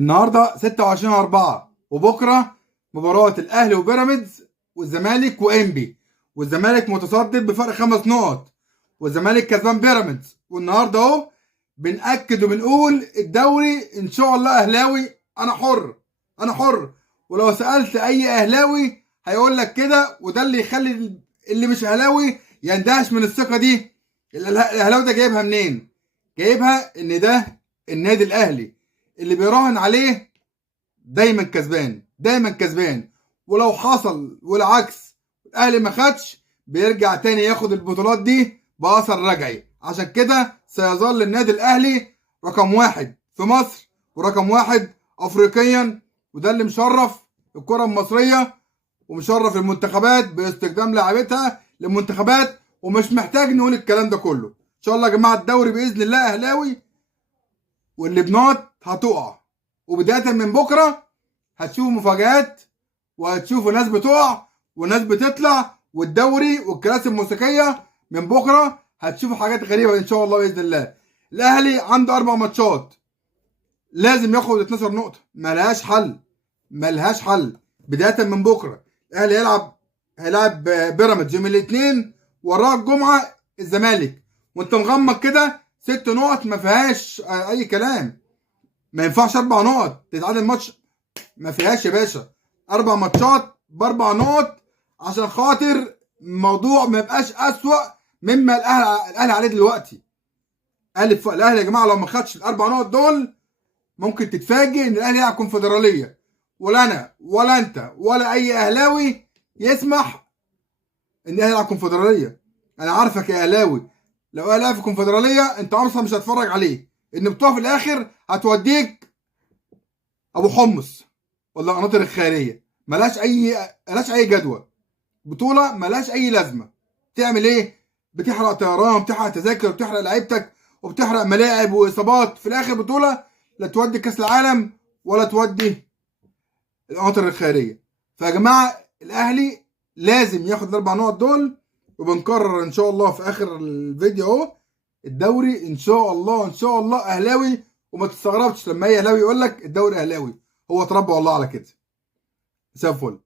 النهارده 26/4 وبكره مباراة الاهلي وبيراميدز والزمالك وانبي، والزمالك متصدر بفرق 5 نقط والزمالك كسبان بيراميدز. والنهارده اهو بنأكد وبنقول الدوري ان شاء الله اهلاوي. انا حر، انا حر، ولو سألت اي اهلاوي هيقول لك كده، وده اللي يخلي اللي مش اهلاوي يندهش من الثقة دي. الاهلاوي ده جايبها منين؟ جايبها ان ده النادي الاهلي اللي بيراهن عليه دايما كسبان، دايما كسبان، ولو حصل والعكس الاهلي ما خدش بيرجع تاني ياخد البطولات دي باثر رجعي. عشان كده سيظل النادي الاهلي رقم واحد في مصر ورقم واحد افريقيا، وده اللي مشرف الكره المصريه ومشرف المنتخبات باستخدام لاعبتها للمنتخبات. ومش محتاج نقول الكلام ده كله. ان شاء الله يا جماعه الدوري باذن الله اهلاوي، واللبنات هتقع، وبدايه من بكره هتشوفوا مفاجآت، وهتشوفوا ناس بتقع وناس بتطلع، والدوري والكراسي الموسيقيه من بكره هتشوفوا حاجات غريبه ان شاء الله باذن الله. الاهلي عنده 4 ماتشات لازم ياخد 12 نقطه، ملهاش حل، ملهاش حل. بدايه من بكره الاهلي هيلعب بيراميدز يوم الاثنين، وراه الجمعه الزمالك، وانت مغمض كده 6 نقط ما فيهاش اي كلام. ما ينفعش 4 نقط تتعادل ماتش، ما فيهاش يا باشا. 4 ماتشات ب4 نقط عشان خاطر الموضوع ما يبقاش اسوأ مما الاهلي عليه دلوقتي. الاهلي يا جماعه لو ما خدش ال4 نقط دول ممكن تتفاجئ ان الاهلي يلعب كونفدراليه، ولا انا ولا انت ولا اي اهلاوي يسمح ان الاهلي يلعب كونفدراليه. انا عارفك يا اهلاوي، لو الاهلي لعب في كونفدراليه انت اصلا مش هتتفرج عليه، ان بتوع في الاخر هتوديك ابو حمص ولا قناطر الخيريه. ملهاش اي جدوى، بطوله ملهاش اي لازمه. تعمل ايه؟ بتحرق طيران، بتحرق تذاكر، بتحرق لعيبتك، وبتحرق ملاعب واصابات. في الاخر بطوله لا تودي كاس العالم ولا تودي القناطر الخيريه. فيا جماعه الاهلي لازم ياخد ال4 نقط دول. وبنكرر ان شاء الله في اخر الفيديو اهو، الدوري ان شاء الله ان شاء الله اهلاوي. وما تستغربش لما اي اهلاوي يقول لك الدوري اهلاوي، هو اتربى والله على كده. مساء الفل.